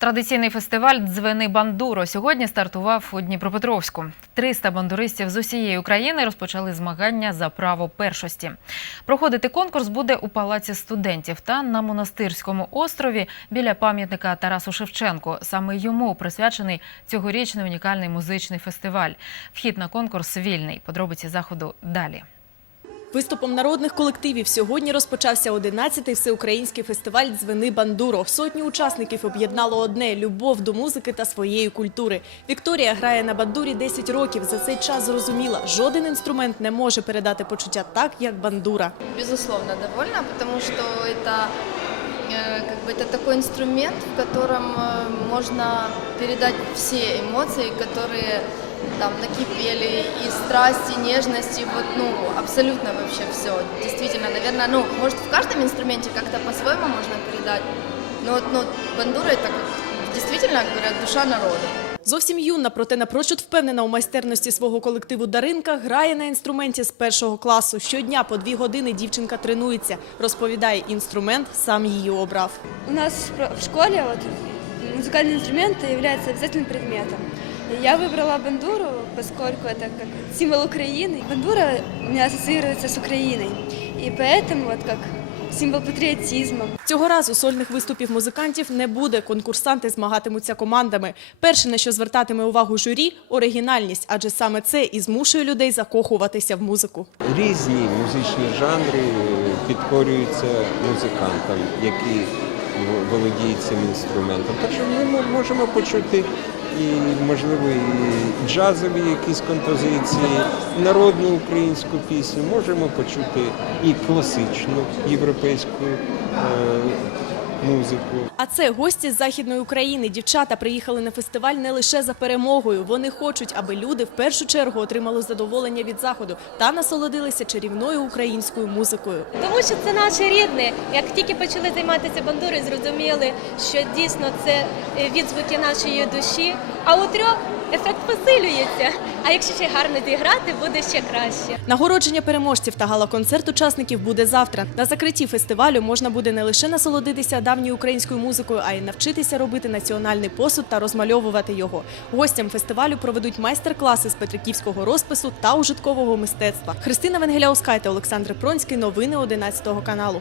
Традиційний фестиваль Дзвени Бандуро сьогодні стартував у Дніпропетровську. 300 бандуристів з усієї України розпочали змагання за право першості. Проходити конкурс буде у палаці студентів та на монастирському острові біля пам'ятника Тарасу Шевченку. Саме йому присвячений цьогорічний унікальний музичний фестиваль. Вхід на конкурс вільний. Подробиці заходу далі. Виступом народних колективів сьогодні розпочався 11-й всеукраїнський фестиваль «Дзвени Бандуро». Сотні учасників об'єднало одне – любов до музики та своєї культури. Вікторія грає на бандурі 10 років. За цей час зрозуміла, жоден інструмент не може передати почуття так, як бандура. Безусловно, довольна, потому что это э, как бы это такой инструмент, в котором э, можно передать все эмоции, которые там накипели, и страсть, и нежность, и вот, ну, абсолютно вообще все. Действительно, наверное, ну, может, в каждом инструменте как-то по-своему можно передать, но вот, ну, бандура это как, действительно, говорят, душа народа. Зовсім юна, проте напрочуд впевнена у майстерності свого колективу Даринка, грає на інструменті з першого класу. Щодня по дві години дівчинка тренується. Розповідає, інструмент сам її обрав. У нас в про- в школе вот, музыкальный инструмент является обязательным предметом. И Я выбрала бандуру, поскольку это как символ Украины. Бандура у меня ассоциируется с Украиной. И поэтому вот как символ патриотизма. Цього разу сольних виступів музикантів не буде. Конкурсанти змагатимуться командами. Перше, на що звертатиме увагу журі – оригінальність, адже саме це і змушує людей закохуватися в музику. Різні музичні жанри підкорюються музикантам, які в- володіють цим інструментом. Так що ми мо- можемо почути і, можливо, і джазові якісь композиції, народну українську пісню, можемо почути і класичну європейську е, музику. А це гості з Західної України. Дівчата приїхали на фестиваль не лише за перемогою. Вони хочуть, аби люди в першу чергу отримали задоволення від заходу та насолодилися чарівною українською музикою. Тому що це наше рідне. Як тільки почали займатися бандурою, зрозуміли, що дійсно це е, відзвуки нашої душі. А у трьох ефект посилюється. А якщо ще гарно зіграти, буде ще краще. Нагородження переможців та гала-концерт учасників буде завтра. На закритті фестивалю можна буде не лише насолодитися давньою українською музикою, а й навчитися робити національний посуд та розмальовувати його. Гостям фестивалю проведуть майстер-класи з петриківського розпису та ужиткового мистецтва. Христина Венгеляускайте, Олександр Пронський. Новини 11 каналу.